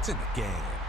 It's in the game.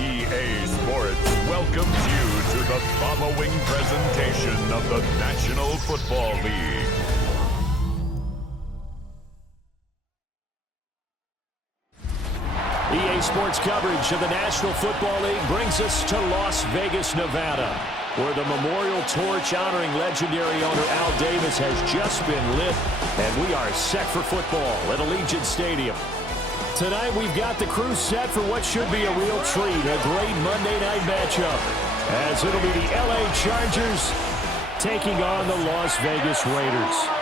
EA Sports welcomes you to the following presentation of the National Football League. EA Sports coverage of the National Football League brings us to Las Vegas, Nevada, where the memorial torch honoring legendary owner Al Davis has just been lit, and we are set for football at Allegiant Stadium. Tonight, we've got the crew set for what should be a real treat, a great Monday night matchup, as it'll be the LA Chargers taking on the Las Vegas Raiders.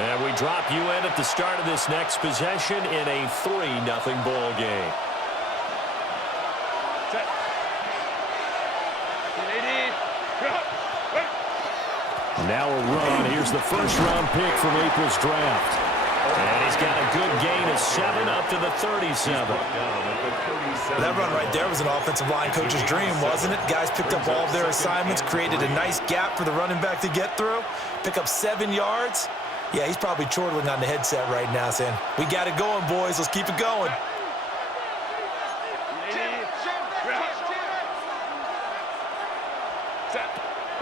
And we drop you in at the start of this next possession in a 3-0 ball game. Now a run. Here's the first-round pick from April's draft. And he's got a good gain of 7 up to the 37. That run right there was an offensive line coach's dream, wasn't it? Guys picked up all of their assignments, created a nice gap for the running back to get through, pick up 7 yards. Yeah, he's probably chortling on the headset right now saying, we got it going, boys. Let's keep it going.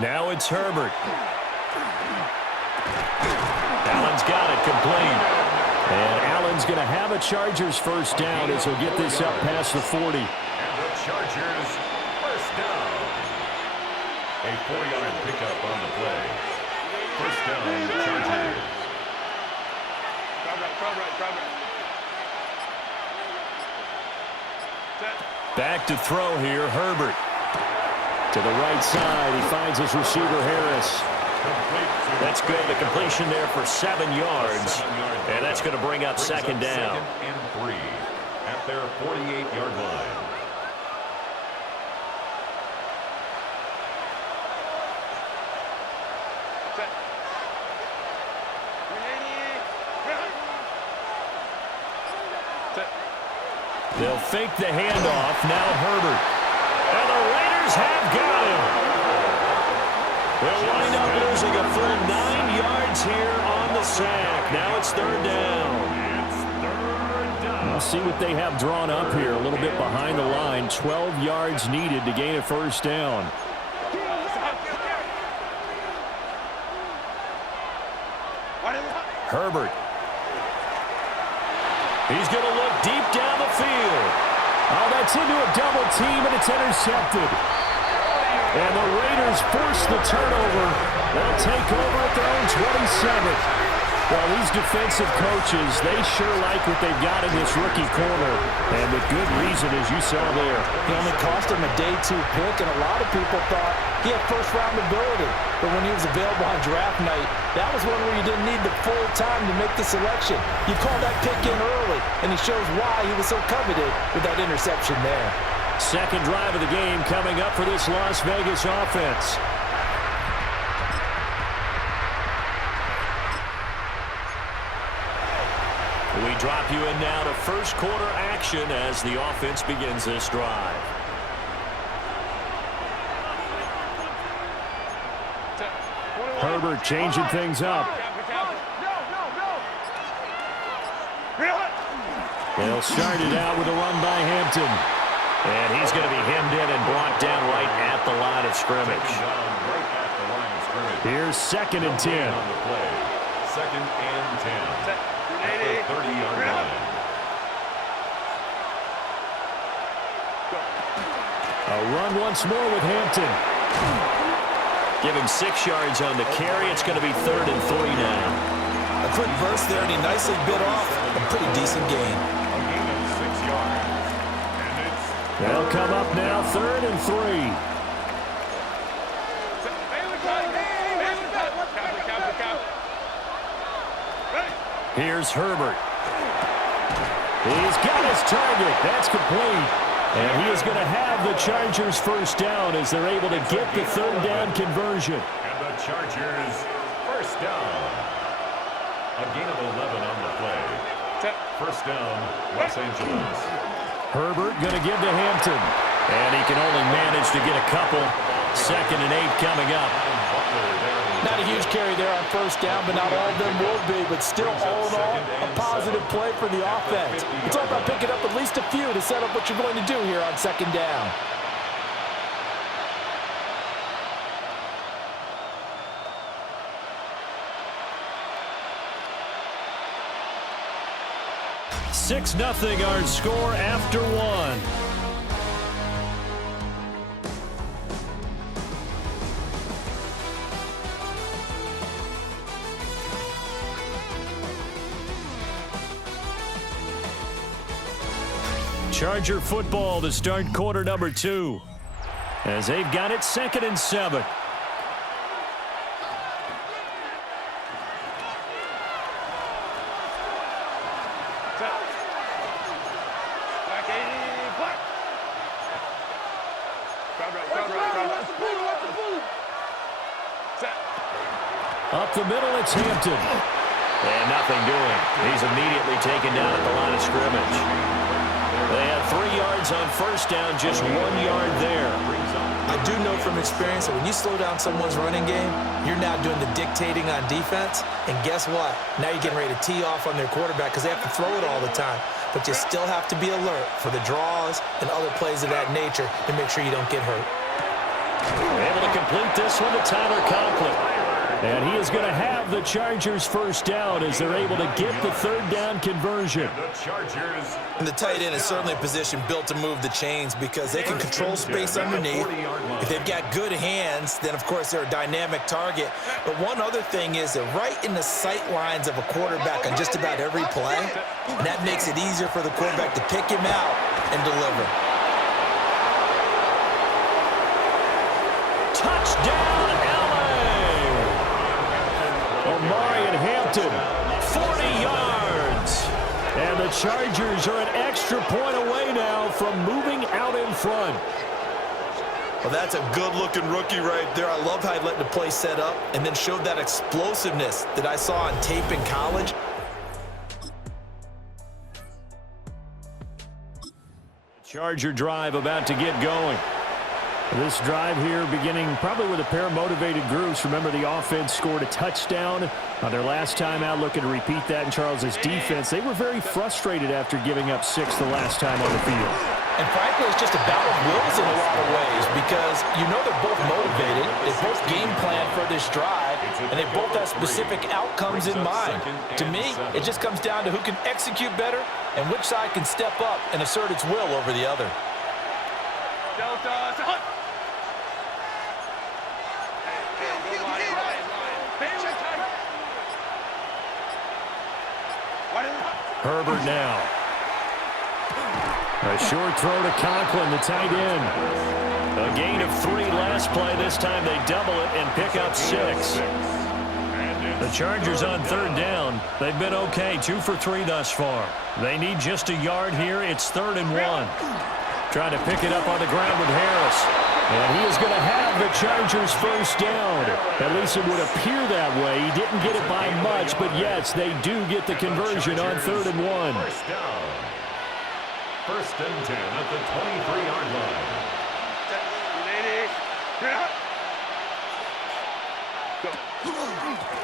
Now it's Herbert. Allen's got it complete. And Allen's going to have a Chargers first down as he'll get this up past the 40. And the Chargers first down. A 4-yard pickup on the play. First down, Chargers. Back to throw here, Herbert. To the right side, he finds his receiver, Harris. That's good. The completion there for 7 yards. And that's going to bring up second down. Second and 3 at their 48-yard line. They'll fake the handoff. Now Herbert. And the Raiders have got him. They'll wind up losing a full 9 yards here on the sack. Now it's third down. We'll see what they have drawn up here. A little bit behind the line. 12 yards needed to gain a first down. Herbert. He's going to look deep down the field. Oh, that's into a double team, and it's intercepted. And the Raiders force the turnover. They'll take over at their own 27. Well, these defensive coaches, they sure like what they've got in this rookie corner. And with good reason, as you saw there. He only cost him a day 2 pick, and a lot of people thought he had first-round ability. But when he was available on draft night, that was one where you didn't need the full time to make the selection. You call that pick in early, and he shows why he was so coveted with that interception there. Second drive of the game coming up for this Las Vegas offense. We drop you in now to first quarter action as the offense begins this drive. Herbert changing things up. They'll start it out with a run by Hampton. And he's going to be hemmed in and brought down right at the line of scrimmage. Here's second and 10. Second and 10. At the 30-yard line. A run once more with Hampton. Give him 6 yards on the carry. It's going to be third and 3 now. A quick burst there, and he nicely bit off a pretty decent gain. A gain of 6 yards. And it's They'll come up now, third and 3. Here's Herbert. He's got his target. That's complete. And he is going to have the Chargers first down as they're able to get the third down conversion. And the Chargers first down. A gain of 11 on the play. First down, Los Angeles. Herbert going to give to Hampton. And he can only manage to get a couple. Second and 8 coming up. Not a huge carry there on first down, but not all of them will be. But still, all in all, a positive play for the offense. It's all about picking up at least a few to set up what you're going to do here on second down. Six 0 our score after one. Charger football to start quarter number 2. As they've got it second and 7. Up the middle, it's Hampton. And nothing doing. He's immediately taken down at the line of scrimmage. They have 3 yards on first down, just 1 yard there. I do know from experience that when you slow down someone's running game, you're now doing the dictating on defense. And guess what? Now you're getting ready to tee off on their quarterback because they have to throw it all the time. But you still have to be alert for the draws and other plays of that nature to make sure you don't get hurt. Able to complete this one to Tyler Conklin. And he is going to have the Chargers first down as they're able to get the third down conversion. And the tight end is certainly a position built to move the chains because they can control space underneath. If they've got good hands, then of course they're a dynamic target. But one other thing is they're right in the sight lines of a quarterback on just about every play. And that makes it easier for the quarterback to pick him out and deliver. Touchdown, Omari and Hampton, 40 yards. And the Chargers are an extra point away now from moving out in front. Well, that's a good-looking rookie right there. I love how he let the play set up and then showed that explosiveness that I saw on tape in college. Charger drive about to get going. This drive here beginning probably with a pair of motivated groups. Remember, the offense scored a touchdown on their last time out, looking to repeat that in Charles's defense. They were very frustrated after giving up 6 the last time on the field. And frankly, it's just a battle of wills in a lot of ways because you know they're both motivated. They both game plan for this drive, and they both have specific outcomes in mind. To me, it just comes down to who can execute better and which side can step up and assert its will over the other. Herbert now. A short throw to Conklin, the tight end. A gain of 3 last play. This time they double it and pick up 6. The Chargers on third down. They've been okay, 2 for 3 thus far. They need just a yard here. It's 3rd and 1. Trying to pick it up on the ground with Harris. And he is going to have the Chargers first down. At least it would appear that way. He didn't get it by much, but yes, they do get the conversion on 3rd and 1. First down. 1st and 10 at the 23-yard line.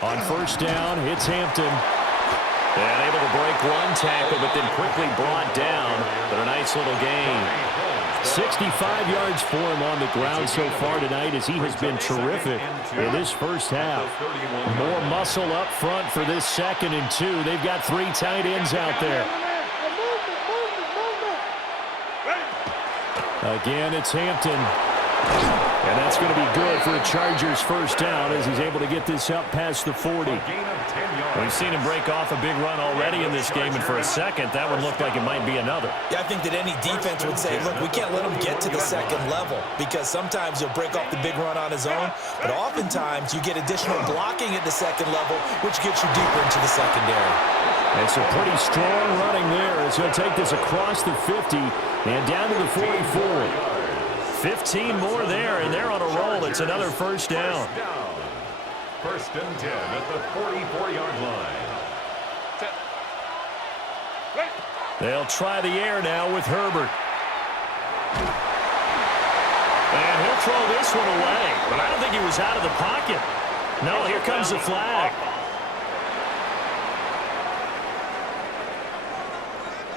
On first down, it's Hampton. And able to break 1 tackle, but then quickly brought down. But a nice little gain. 65 yards for him on the ground so far tonight as he has been terrific in this first half. More muscle up front for this 2nd and 2. They've got 3 tight ends out there. Again, it's Hampton. And that's going to be good for a Chargers first down as he's able to get this up past the 40. We've seen him break off a big run already in this game, and for a second, that one looked like it might be another. Yeah, I think that any defense would say, look, we can't let him get to the 2nd level because sometimes he'll break off the big run on his own, but oftentimes you get additional blocking at the 2nd level, which gets you deeper into the secondary. It's a pretty strong running there as he'll take this across the 50 and down to the 44. 15 more there, and they're on a roll. It's another first down. 1st and 10 at the 44-yard line. They'll try the air now with Herbert. And he'll throw this one away, but I don't think he was out of the pocket. No, here comes the flag.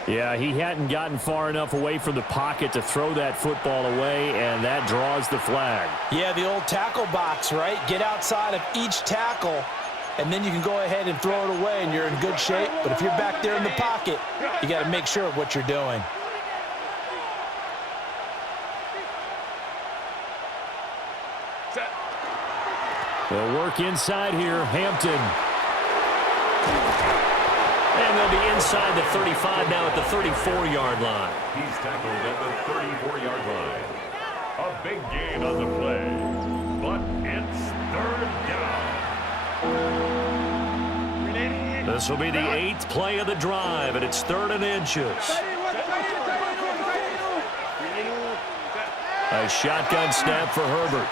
Yeah, he hadn't gotten far enough away from the pocket to throw that football away, and that draws the flag. Yeah, the old tackle box, right? Get outside of each tackle, and then you can go ahead and throw it away, and you're in good shape. But if you're back there in the pocket, you got to make sure of what you're doing. They'll work inside here, Hampton. And they'll be inside the 35 now at the 34-yard line. He's tackled at the 34-yard line. A big gain on the play, but it's 3rd down. This will be the 8th play of the drive, and it's 3rd and inches. A shotgun snap for Herbert.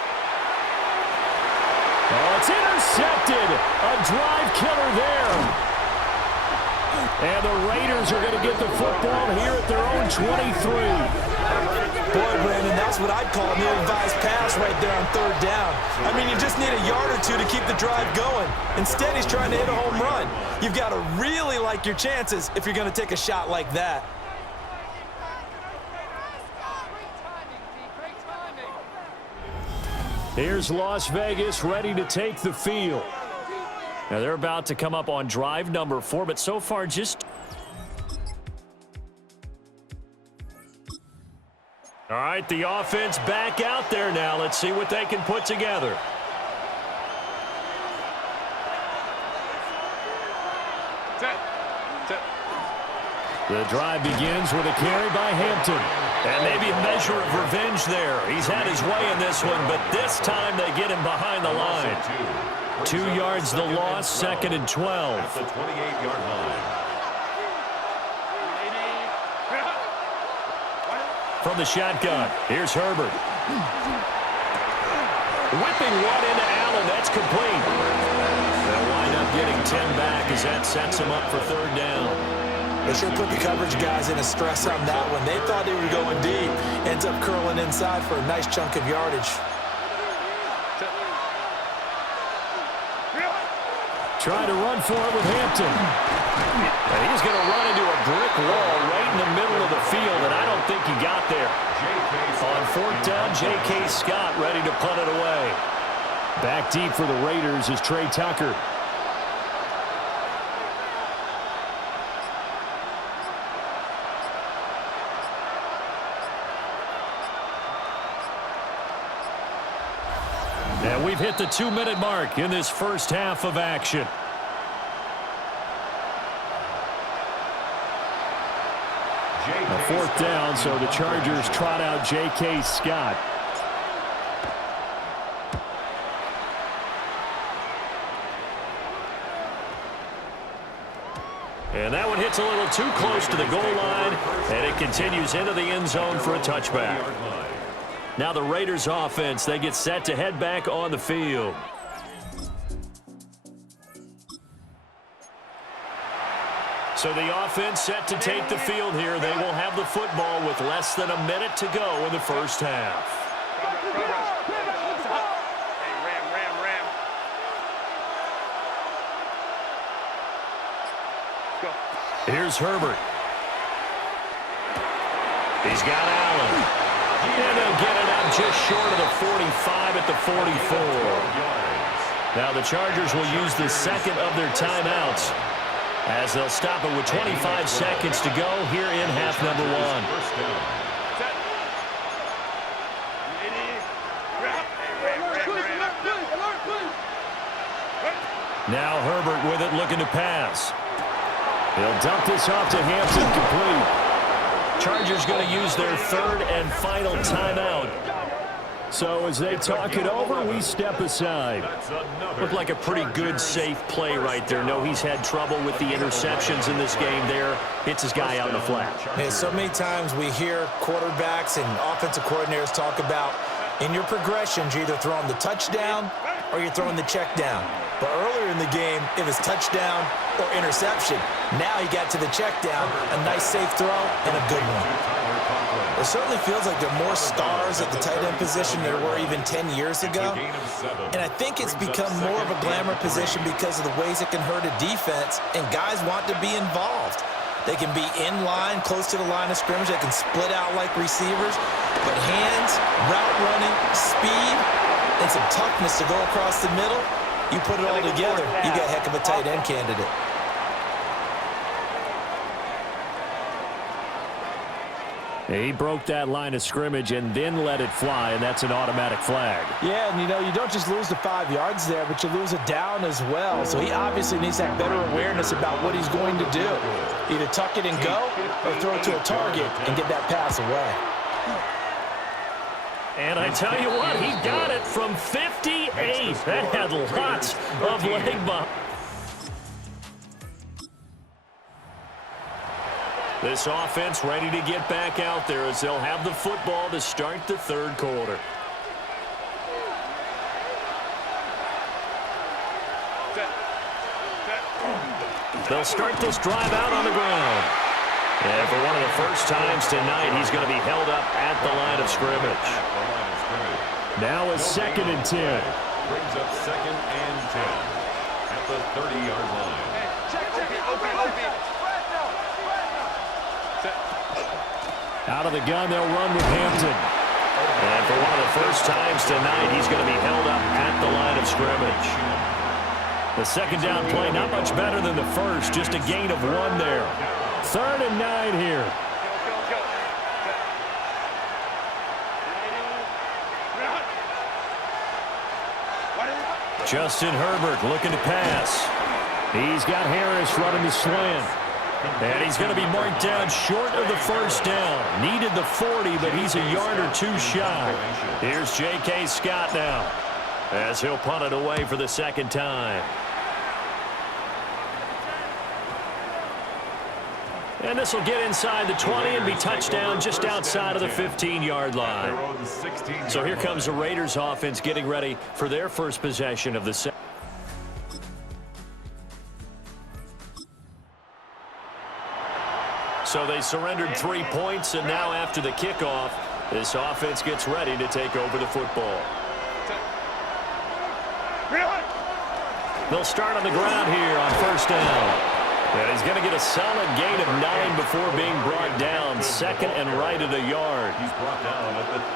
Oh, it's intercepted. A drive killer there. And the Raiders are going to get the football here at their own 23. Boy, Brandon, that's what I'd call an ill-advised pass right there on third down. I mean, you just need a yard or two to keep the drive going. Instead, he's trying to hit a home run. You've got to really like your chances if you're going to take a shot like that. Here's Las Vegas ready to take the field. Now they're about to come up on drive number 4, but so far just... All right, the offense back out there now. Let's see what they can put together. The drive begins with a carry by Hampton. And maybe a measure of revenge there. He's had his way in this one, but this time they get him behind the line. 2 yards the loss, 2nd and 12. At the 28-yard line. From the shotgun, here's Herbert. Whipping one into Allen, that's complete. They'll wind up getting 10 back as that sets him up for third down. They sure put the coverage guys in a stress on that one. They thought they were going deep. Ends up curling inside for a nice chunk of yardage. Trying to run for it with Hampton. And he's going to run into a brick wall right in the middle of the field, and I don't think he got there. On fourth down, J.K. Scott ready to punt it away. Back deep for the Raiders is Trey Tucker. And we've hit the 2-minute mark in this first half of action. A fourth down, so the Chargers trot out J.K. Scott. And that one hits a little too close to the goal line, and it continues into the end zone for a touchback. Now the Raiders offense, they get set to head back on the field. So the offense set to take the field here. They will have the football with less than a minute to go in the first half. Here's Herbert. He's got Allen. And they'll get it up just short of the 45 at the 44. Now the Chargers will use the second of their timeouts as they'll stop it with 25 seconds to go here in half number 1. Now Herbert with it, looking to pass. He'll dump this off to Hampton, complete. Chargers going to use their third and final timeout. So as they talk it over, we step aside. Looked like a pretty good, safe play right there. No, he's had trouble with the interceptions in this game there. Hits his guy out in the flat. Yeah, so many times we hear quarterbacks and offensive coordinators talk about in your progressions, you're either throwing the touchdown or you're throwing the check down. But earlier in the game, it was touchdown or interception. Now he got to the check down, a nice safe throw, and a good one. It certainly feels like there are more stars at the tight end position than there were even 10 years ago. And I think it's become more of a glamour position because of the ways it can hurt a defense, and guys want to be involved. They can be in line, close to the line of scrimmage. They can split out like receivers. But hands, route running, speed, and some toughness to go across the middle, you put it all together, you got a heck of a tight end candidate. He broke that line of scrimmage and then let it fly, and that's an automatic flag. Yeah, and you don't just lose the 5 yards there, but you lose a down as well. So he obviously needs that better awareness about what he's going to do. Either tuck it and go or throw it to a target and get that pass away. And I tell you what, he got it from 58. That had lots of leg behind. This offense ready to get back out there as they'll have the football to start the third quarter. They'll start this drive out on the ground. And for one of the first times tonight, he's going to be held up at the line of scrimmage. Now a 2nd and 10. Brings up 2nd and 10 at the 30-yard line. Out of the gun, they'll run with Hampton. And for one of the first times tonight, he's going to be held up at the line of scrimmage. The 2nd down play, not much better than the first, just a gain of 1 there. 3rd and 9 here. Justin Herbert looking to pass. He's got Harris running the slant. And he's going to be marked down short of the first down. Needed the 40, but he's a yard or 2 shy. Here's J.K. Scott now, as he'll punt it away for the 2nd time. And this will get inside the 20 and be touchdown just outside of the 15-yard line. So here comes the Raiders offense getting ready for their first possession of the second. So they surrendered 3 points, and now after the kickoff, this offense gets ready to take over the football. They'll start on the ground here on 1st down. And he's going to get a solid gain of 9 before being brought down. 2nd and right at a yard.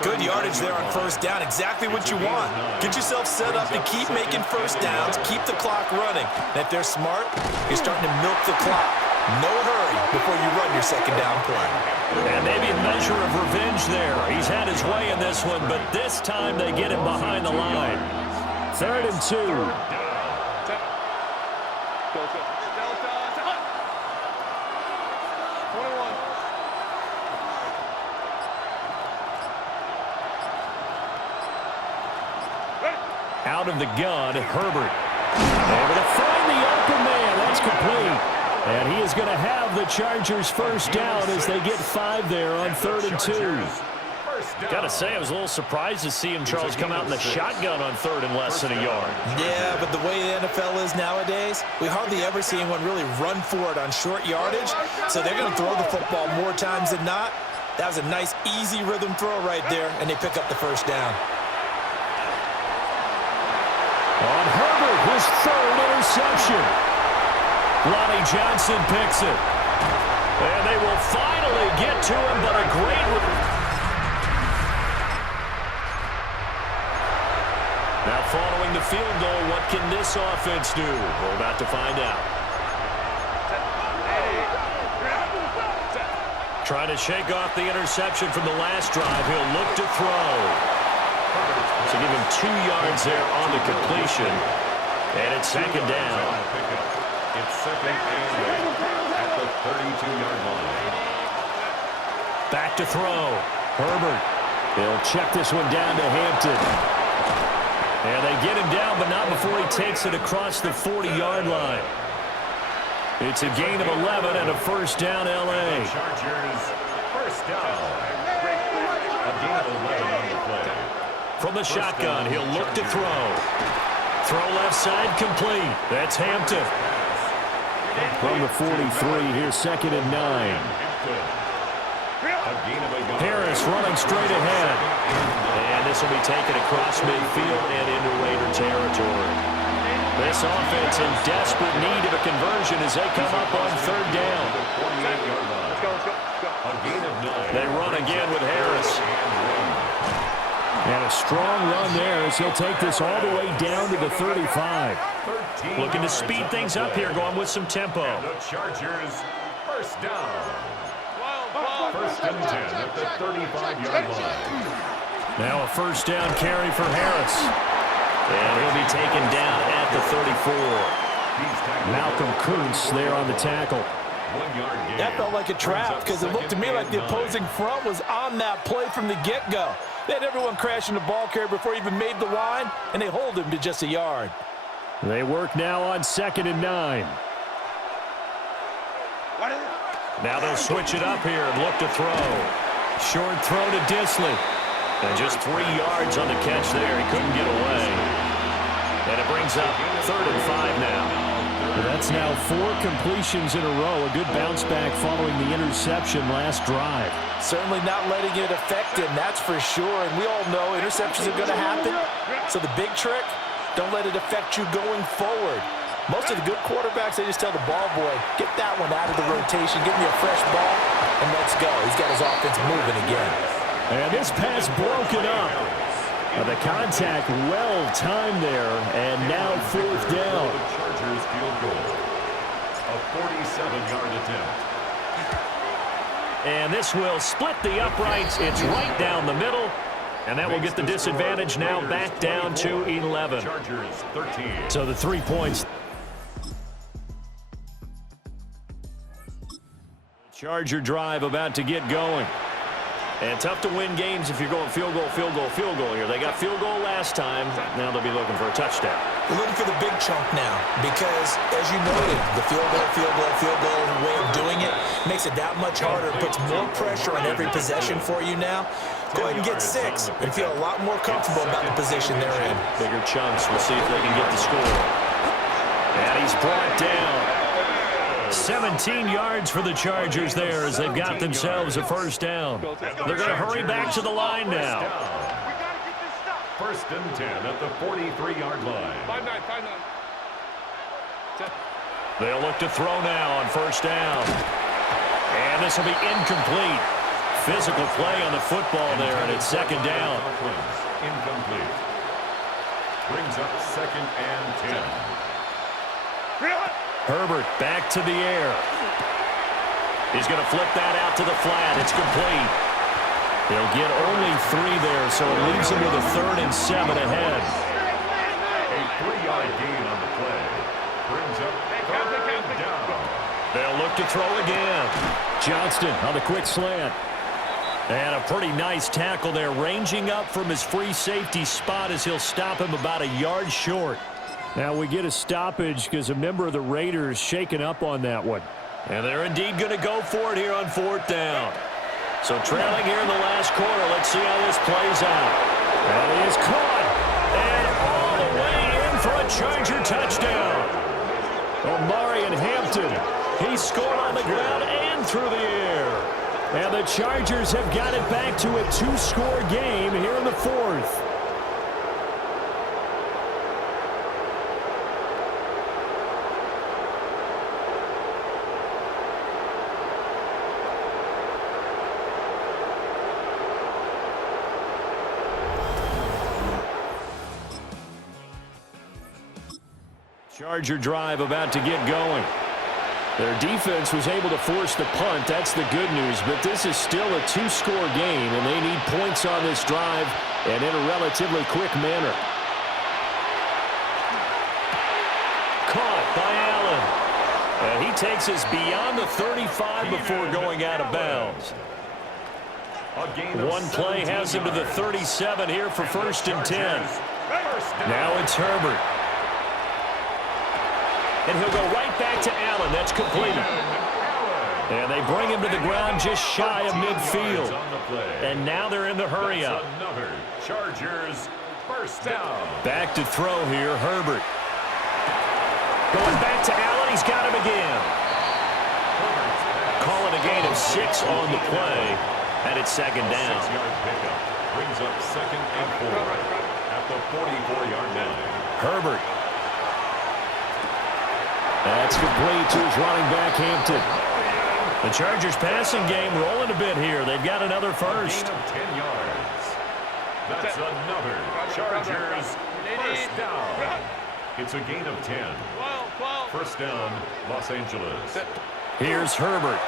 Good yardage there on 1st down. Exactly what you want. Get yourself set up to keep making 1st downs, keep the clock running. And if they're smart, you're starting to milk the clock. No hurry before you run your 2nd down play. And maybe a measure of revenge there. He's had his way in this one, but this time they get him behind the line. 3rd and 2. Out of the gun, Herbert. Able to find the open man. That's complete. And he is going to have the Chargers' 1st down as they get 5 there on 3rd and 2. Got to say, I was a little surprised to see him, Charles, come out in the shotgun on 3rd and less than a yard. Yeah, but the way the NFL is nowadays, we hardly ever see anyone really run for it on short yardage. So they're going to throw the football more times than not. That was a nice, easy rhythm throw right there, and they pick up the 1st down. On Herbert, his 3rd interception. Lonnie Johnson picks it. And they will finally get to him, but a great... Now following the field goal, what can this offense do? We're about to find out. Trying to shake off the interception from the last drive. He'll look to throw. So give him 2 yards there on the completion. And it's 2nd down. It's 2nd and 8 at the 32-yard line. Back to throw. Herbert. He'll check this one down to Hampton. And they get him down, but not before he takes it across the 40-yard line. It's a gain of 11 and a 1st down, L.A. Chargers, 1st down. A gain of 11 on the play. From the shotgun, he'll look to throw. Throw left side complete. That's Hampton. From the 43, here's 2nd and 9. Harris running straight ahead. And this will be taken across midfield and into Raider territory. This offense in desperate need of a conversion as they come up on 3rd down. They run again with Harris. And a strong run there as he'll take this all the way down to the 35. Looking to speed things up here, going with some tempo. The Chargers, 1st down. 1st and 10 at the 35-yard line. Now a 1st down carry for Harris. And he'll be taken down at the 34. Malcolm Kuntz there on the tackle. That felt like a trap because it looked to me like the opposing front was on that play from the get-go. They had everyone crashing the ball carrier before he even made the line, and they hold him to just a yard. They work now on 2nd and 9. Now they'll switch it up here and look to throw. Short throw to Disley. And just 3 yards on the catch there. He couldn't get away. And it brings up 3rd and 5 now. Well, that's now 4 completions in a row. A good bounce back following the interception last drive. Certainly not letting it affect him, that's for sure. And we all know interceptions are going to happen. So the big trick, don't let it affect you going forward. Most of the good quarterbacks, they just tell the ball boy, get that one out of the rotation, give me a fresh ball, and let's go. He's got his offense moving again. And this pass broken up. The contact well-timed there, and now 4th down. The Chargers field goal. A 47-yard attempt. And this will split the uprights. It's right down the middle. And that will get the disadvantage now back down to 11. Chargers 13. So the 3 points. Charger drive about to get going. And tough to win games if you're going field goal, field goal, field goal here. They got field goal last time. Now they'll be looking for a touchdown. We're looking for the big chunk now because, as you noted, the field goal way of doing it makes it that much harder. It puts more pressure on every possession for you now. Go ahead and get 6 and feel a lot more comfortable about the position they're in. Bigger chunks. We'll see if they can get the score. And he's brought down. 17 yards for the Chargers there as they've got themselves a first down. They're going to hurry back to the line now. First and 10 at the 43-yard line. 5-9. They'll look to throw now on first down. And this will be incomplete. Physical play on the football there, and it's 2nd down. Incomplete. Brings up 2nd and 10. Herbert back to the air. He's going to flip that out to the flat. It's complete. They'll get only 3 there, so it leaves them with a 3rd and 7 ahead. A 3-yard gain on the play. Brings up 3rd down. They'll look to throw again. Johnston on the quick slant. And a pretty nice tackle there, ranging up from his free safety spot as he'll stop him about a yard short. Now we get a stoppage because a member of the Raiders shaken up on that one. And they're indeed going to go for it here on 4th down. So trailing here in the last quarter, let's see how this plays out. And he is caught. And all the way in for a Charger touchdown. Omarion Hampton, he scored on the ground and through the air. And the Chargers have got it back to a 2-score game here in the 4th. Charger drive about to get going. Their defense was able to force the punt. That's the good news. But this is still a 2-score game, and they need points on this drive and in a relatively quick manner. Caught by Allen. And he takes us beyond the 35 before going out of bounds. One play has him to the 37 here for 1st and 10. Now it's Herbert. And he'll go right back to Allen. That's complete. And they bring him to the ground just shy of midfield. And now they're in the hurry-up. Another Chargers first down. Back to throw here, Herbert. Going back to Allen. He's got him again. Calling a gain of 6 on the play. And it's 2nd down. 6-yard pickup. Brings up 2nd and 4 at the 44-yard line. Herbert. That's complete to his running back, Hampton. The Chargers passing game rolling a bit here. They've got another first. A gain of 10 yards. That's another Chargers first down. It's a gain of 10. First down, Los Angeles. Here's Herbert.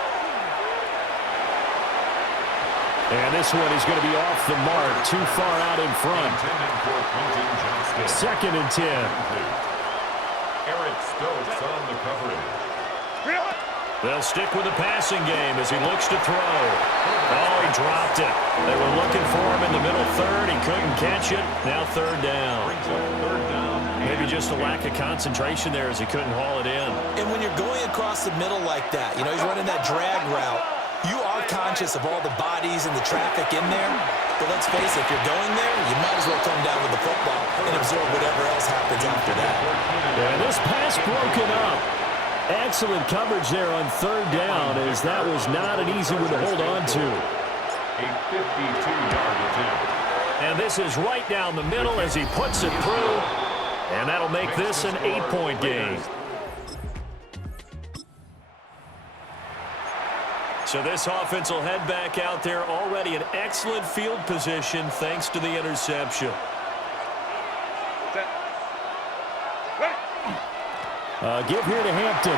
And this one is going to be off the mark, too far out in front. 2nd and 10. Eric Stokes on the coverage. They'll stick with the passing game as he looks to throw. Oh, he dropped it. They were looking for him in the middle 3rd. He couldn't catch it. Now 3rd down. Maybe just a lack of concentration there as he couldn't haul it in. And when you're going across the middle like that, you know, he's running that drag route, You are conscious of all the bodies and the traffic in there, but let's face it, if you're going there, you might as well come down with the football and absorb whatever else happens after that. And this pass broken up. Excellent coverage there on third down, as that was not an easy one to hold on to. A 52-yard attempt. And this is right down the middle as he puts it through, and that'll make this an 8-point game. So this offense will head back out there, already in excellent field position thanks to the interception. Give here to Hampton.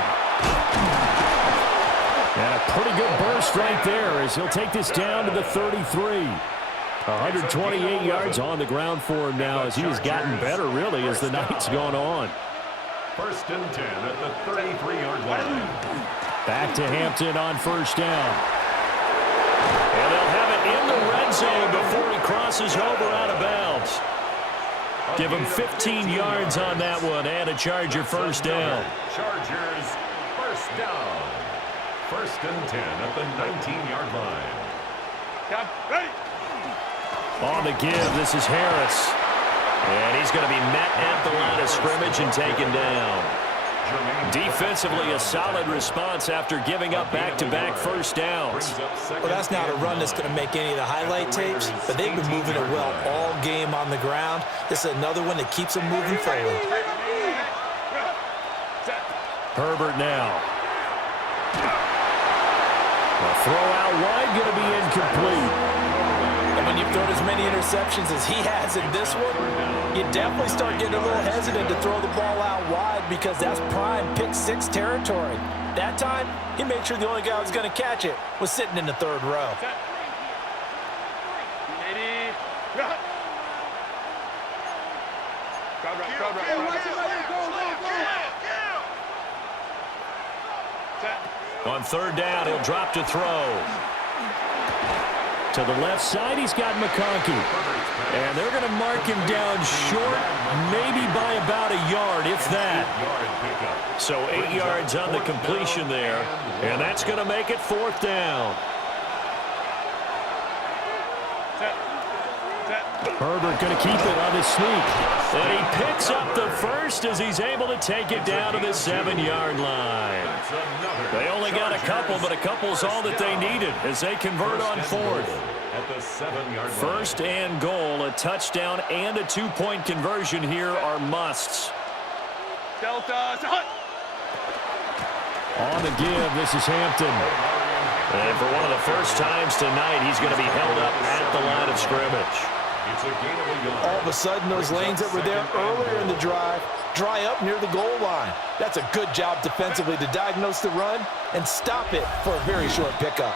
And a pretty good burst right there as he'll take this down to the 33. 128 yards on the ground for him now as he has gotten better, really, as the night's gone on. First and 10 at the 33-yard line. Back to Hampton on first down. And they'll have it in the red zone before he crosses over out of bounds. Give him 15 yards on that one and a Charger first down. Chargers first down. First and 10 at the 19-yard line. Ready. On the give, this is Harris. And he's going to be met at the line of scrimmage and taken down. Defensively, a solid response after giving up back-to-back first downs. Well, that's not a run that's going to make any of the highlight tapes, but they've been moving it well all game on the ground. This is another one that keeps them moving forward. Herbert now. A throw out wide, going to be incomplete. And when you've thrown as many interceptions as he has in this one, you definitely start getting a little hesitant to throw the ball out wide because that's prime pick-6 territory. That time, he made sure the only guy who was going to catch it was sitting in the third row. On third down, he'll drop to throw. To the left side, he's got McConkey. And they're going to mark him down short, maybe by about a yard, if that. So 8 yards on the completion there, and that's going to make it fourth down. Herbert going to keep it on his sneak. And he picks up the first as he's able to take it down to the 7-yard line. They only got a couple, but a couple's all that they needed as they convert on fourth. First and goal, a touchdown and a 2-point conversion here are musts. On the give, this is Hampton. And for one of the first times tonight, he's going to be held up at the line of scrimmage. All of a sudden, those lanes that were there earlier in the drive dry up near the goal line. That's a good job defensively to diagnose the run and stop it for a very short pickup.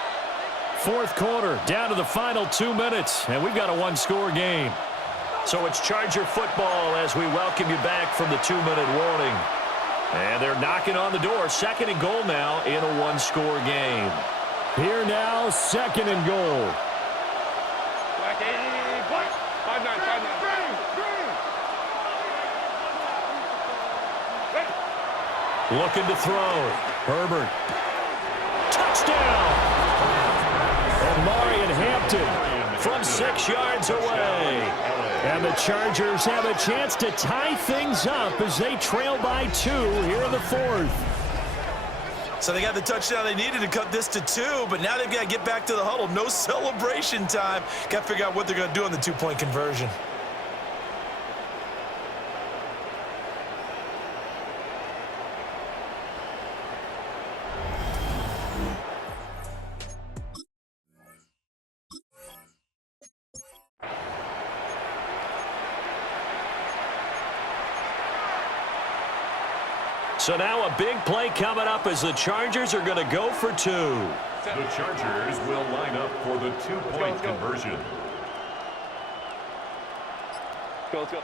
Fourth quarter, down to the final 2 minutes, and we've got a one-score game. So it's Charger football as we welcome you back from the 2-minute warning. And they're knocking on the door. Second and goal now in a one-score game. Here now, second and goal. Looking to throw. Herbert. Touchdown! And Marion Hampton from 6 yards away. And the Chargers have a chance to tie things up as they trail by 2 here in the fourth. So they got the touchdown they needed to cut this to 2, but now they've got to get back to the huddle. No celebration time. Got to figure out what they're going to do on the 2-point conversion. So now a big play coming up as the Chargers are going to go for 2. The Chargers will line up for the 2-point conversion. Let's go.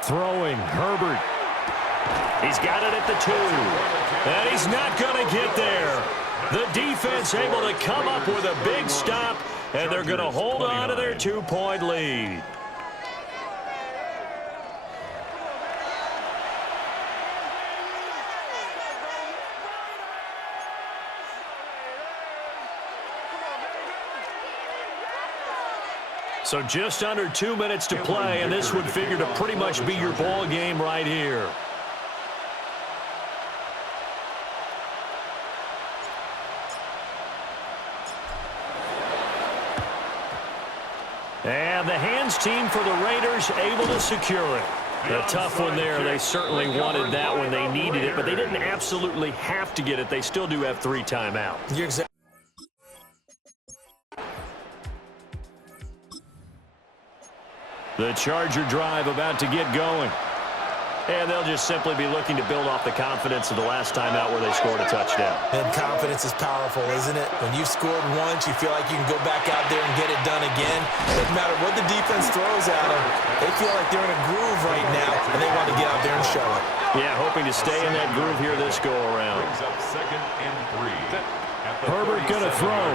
Throwing, Herbert. He's got it at the 2. And he's not going to get there. The defense able to come up with a big stop, and they're going to hold on to their 2-point lead. So just under 2 minutes to play, and this would figure to pretty much be your ball game right here. And the hands team for the Raiders able to secure it. A tough one there. They certainly wanted that when they needed it, but they didn't absolutely have to get it. They still do have 3 timeouts. You're exactly. The Charger drive about to get going. And they'll just simply be looking to build off the confidence of the last time out where they scored a touchdown. And confidence is powerful, isn't it? When you've scored once, you feel like you can go back out there and get it done again. Doesn't matter what the defense throws at them. They feel like they're in a groove right now, and they want to get out there and show it. Yeah, hoping to stay in that groove here this go-around. Herbert going to throw.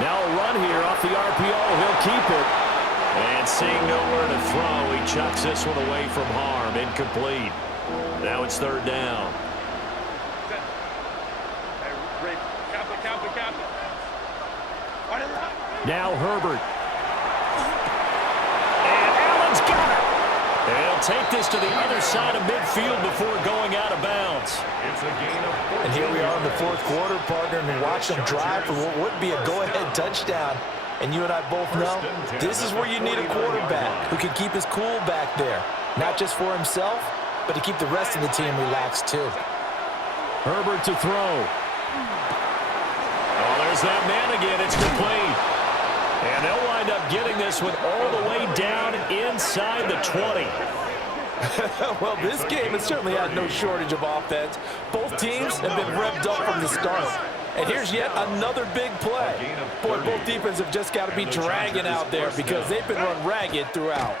Now a run here off the RPO. He'll keep it. And seeing nowhere to throw, he chucks this one away from harm. Incomplete. Now it's 3rd down. Now Herbert. And Allen's got it. And he'll take this to the other side of midfield before going out of bounds. It's a gain of 14. And here we are in the 4th quarter, partner, and watch them drive for what would be a go-ahead touchdown. And you and I both know this is where you need a quarterback who can keep his cool back there. Not just for himself, but to keep the rest of the team relaxed too. Herbert to throw. Oh, there's that man again. It's complete. And they'll wind up getting this one all the way down inside the 20. Well, this game has certainly had no shortage of offense. Both teams have been revved up from the start. And here's yet another big play. Boy, both defenses have just got to be dragging out there because they've been run ragged throughout.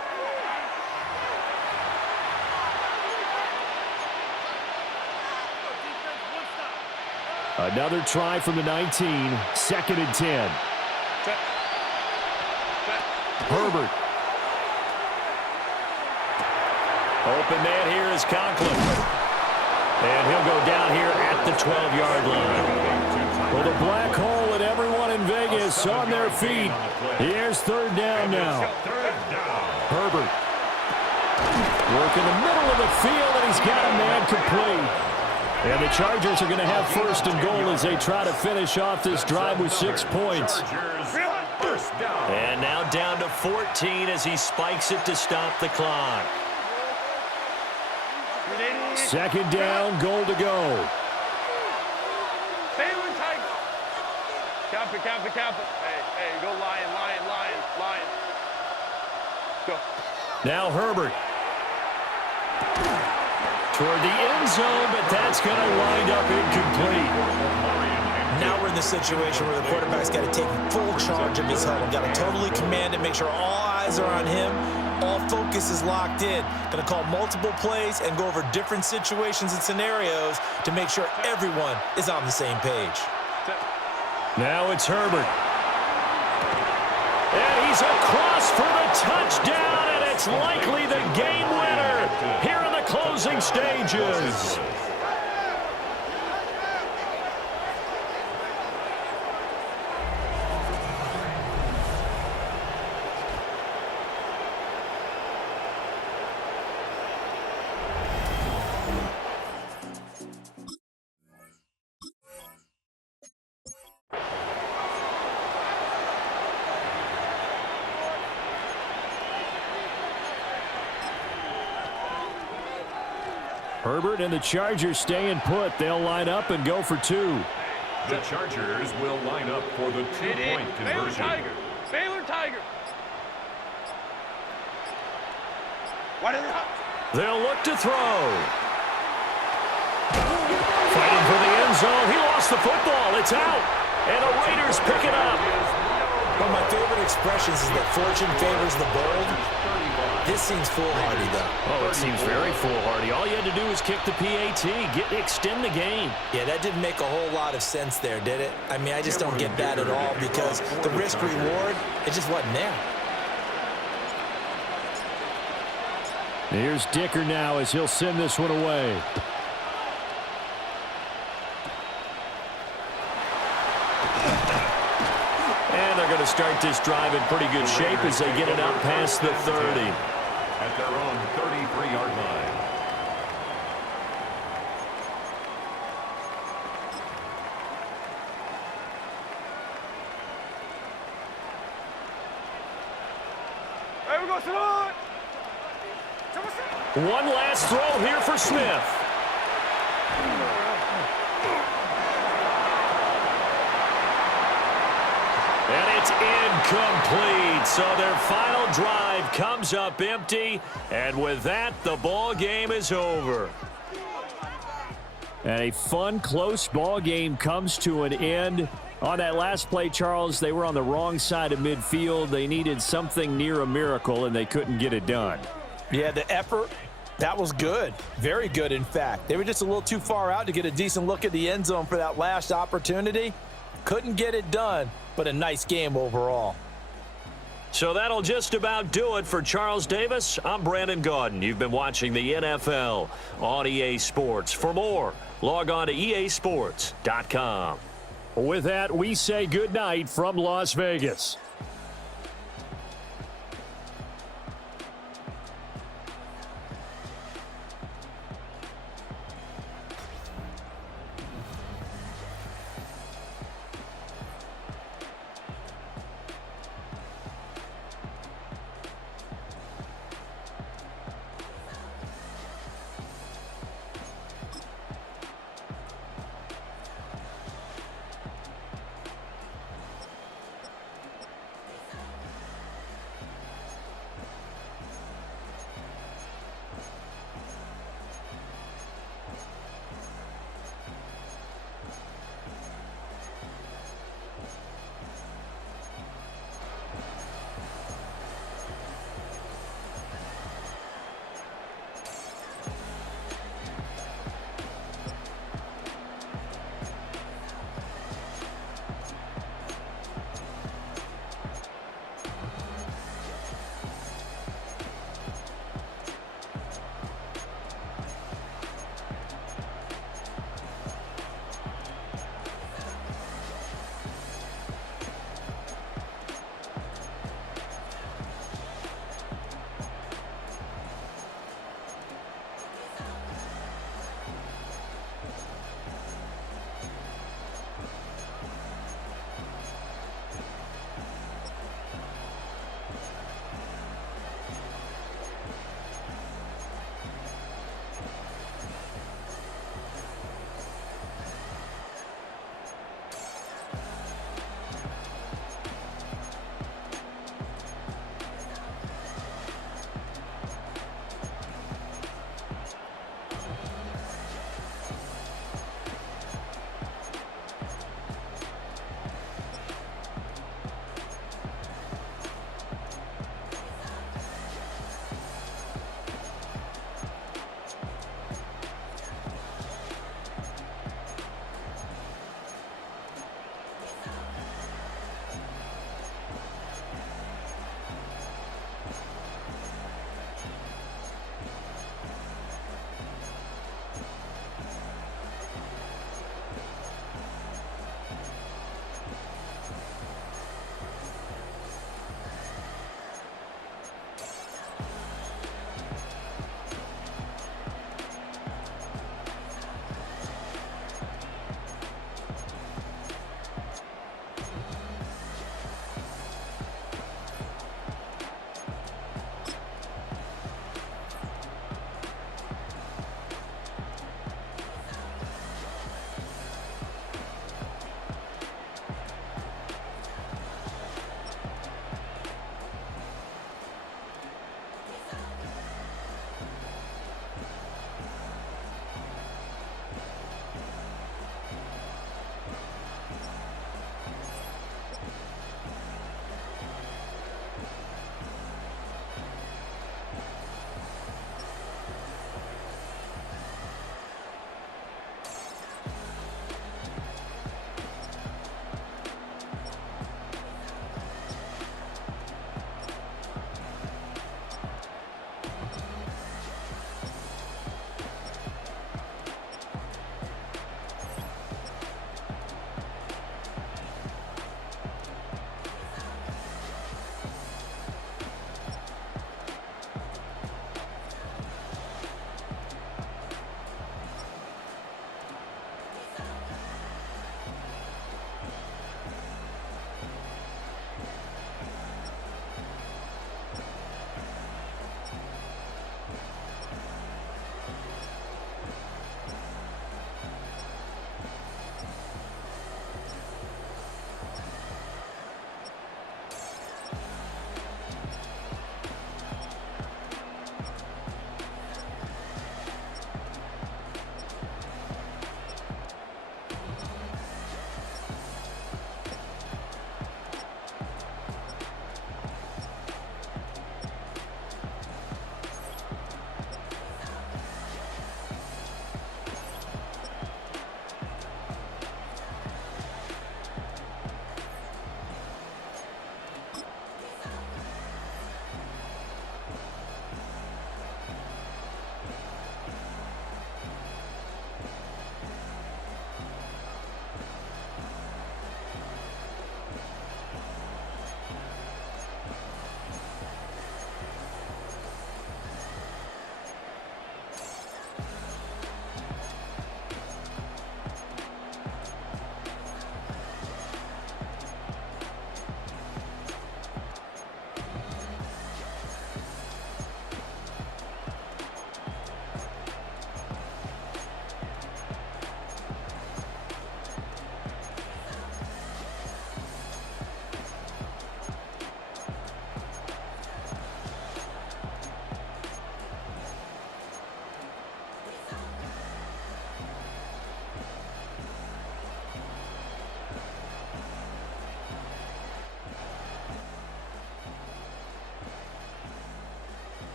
Another try from the 19. 2nd and 10. Herbert. Open man here is Conklin. And he'll go down here at the 12-yard line. Well, the black hole and everyone in Vegas on their feet. Here's 3rd down now. Herbert. Work in the middle of the field, and he's got a man complete. And the Chargers are going to have 1st and goal as they try to finish off this drive with 6 points. And now down to 14 as he spikes it to stop the clock. 2nd down, goal to go. Cap it. Hey, go lion. Go. Now Herbert. Toward the end zone, but that's going to wind up incomplete. Now we're in the situation where the quarterback's got to take full charge of his huddle. Got to totally command it, make sure all eyes are on him. All focus is locked in. Going to call multiple plays and go over different situations and scenarios to make sure everyone is on the same page. Now it's Herbert. And he's across for the touchdown, and it's likely the game winner here in the closing stages. Herbert and the Chargers staying put. They'll line up and go for 2. The Chargers will line up for the 2-point conversion. Baylor Tiger. They'll look to throw. Fighting for the end zone. He lost the football. It's out. And the Raiders pick it up. One of my favorite expressions is that fortune favors the bold. This seems foolhardy, though. Oh, it seems very foolhardy. All you had to do was kick the PAT, extend the game. Yeah, that didn't make a whole lot of sense there, did it? I mean, I just don't get that at all because the risk-reward, it just wasn't there. Here's Dicker now as he'll send this one away. going to start this drive in pretty good shape as they get it out past the 30. At their own 33-yard line. Hey, we go, Salud! One last throw here for Smith. And it's incomplete. So their final drive comes up empty. And with that, the ball game is over. And a fun, close ball game comes to an end. On that last play, Charles, they were on the wrong side of midfield. They needed something near a miracle, and they couldn't get it done. Yeah, the effort, that was good. Very good, in fact. They were just a little too far out to get a decent look at the end zone for that last opportunity. Couldn't get it done, but a nice game overall. So that'll just about do it for Charles Davis. I'm Brandon Gaudin. You've been watching the NFL on EA Sports. For more, log on to easports.com. With that, we say goodnight from Las Vegas.